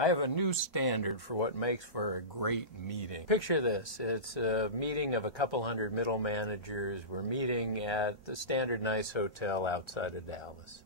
I have a new standard for what makes for a great meeting. Picture this. It's a meeting of a couple hundred middle managers. We're meeting at the Standard Nice Hotel outside of Dallas.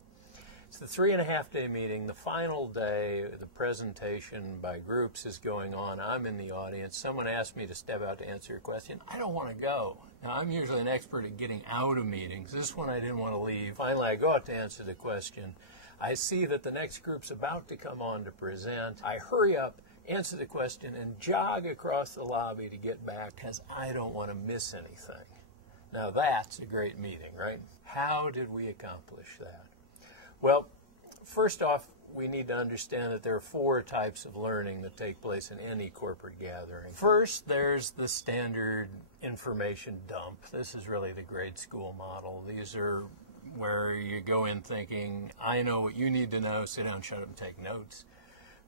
It's the 3.5-day meeting. The final day, the presentation by groups is going on. I'm in the audience. Someone asked me to step out to answer a question. I don't want to go. Now, I'm usually an expert at getting out of meetings. This one I didn't want to leave. Finally, I go out to answer the question. I see that the next group's about to come on to present. I hurry up, answer the question, and jog across the lobby to get back because I don't want to miss anything. Now, that's a great meeting, right? How did we accomplish that? Well, first off, we need to understand that there are 4 types of learning that take place in any corporate gathering. First, there's the standard information dump. This is really the grade school model. These are where you go in thinking, I know what you need to know, sit down, shut up, and take notes.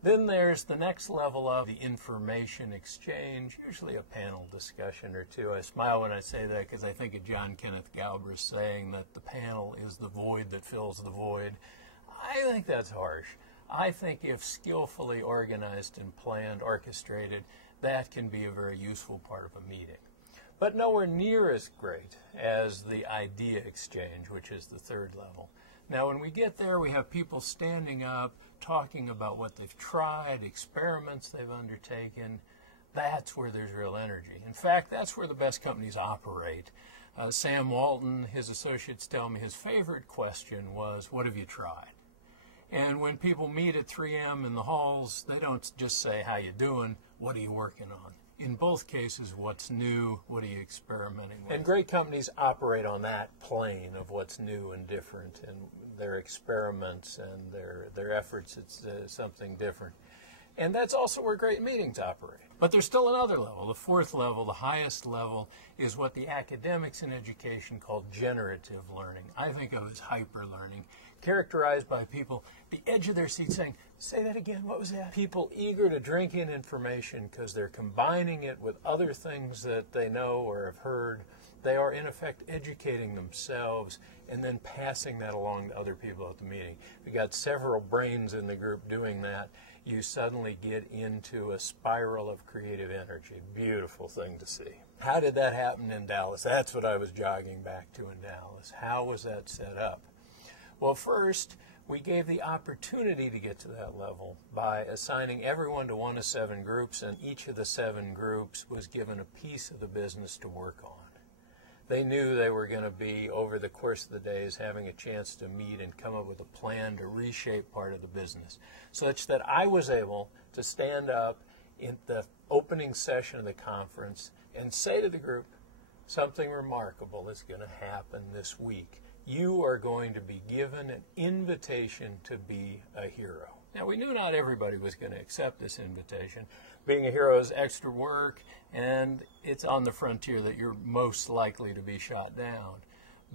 Then there's the next level of the information exchange, usually a panel discussion or two. I smile when I say that because I think of John Kenneth Galbraith saying that the panel is the void that fills the void. I think that's harsh. I think if skillfully organized and planned, orchestrated, that can be a very useful part of a meeting. But nowhere near as great as the idea exchange, which is the 3rd level. Now, when we get there, we have people standing up, talking about what they've tried, experiments they've undertaken. That's where there's real energy. In fact, that's where the best companies operate. Sam Walton, his associates tell me his favorite question was, what have you tried? And when people meet at 3M in the halls, they don't just say, how you doing? What are you working on? In both cases, what's new, what are you experimenting with? And great companies operate on that plane of what's new and different, and their experiments and their efforts, it's something different. And that's also where great meetings operate. But there's still another level. The 4th level, the highest level, is what the academics in education call generative learning. I think of as hyper-learning, characterized by people at the edge of their seat saying, say that again, what was that? People eager to drink in information because they're combining it with other things that they know or have heard. They are, in effect, educating themselves and then passing that along to other people at the meeting. We got several brains in the group doing that. You suddenly get into a spiral of creative energy. Beautiful thing to see. How did that happen in Dallas? That's what I was jogging back to in Dallas. How was that set up? Well, first, we gave the opportunity to get to that level by assigning everyone to 1 of 7 groups, and each of the 7 groups was given a piece of the business to work on. They knew they were going to be, over the course of the days, having a chance to meet and come up with a plan to reshape part of the business, such that I was able to stand up in the opening session of the conference and say to the group, something remarkable is going to happen this week. You are going to be given an invitation to be a hero. Now, we knew not everybody was going to accept this invitation. Being a hero is extra work, and it's on the frontier that you're most likely to be shot down.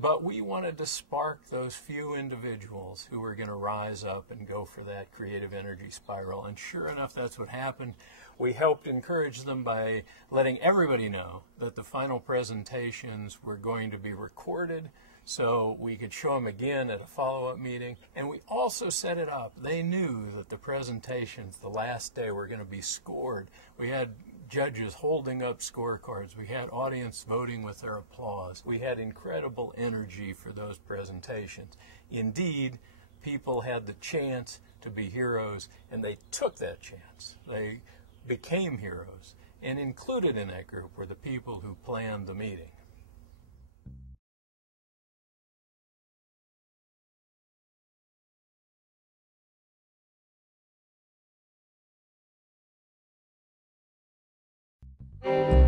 But we wanted to spark those few individuals who were going to rise up and go for that creative energy spiral. And sure enough, that's what happened. We helped encourage them by letting everybody know that the final presentations were going to be recorded, so we could show them again at a follow-up meeting. And we also set it up. They knew that the presentations the last day were going to be scored. We had judges holding up scorecards. We had audience voting with their applause. We had incredible energy for those presentations. Indeed, people had the chance to be heroes, and they took that chance. They became heroes. And included in that group were the people who planned the meeting. Thank you.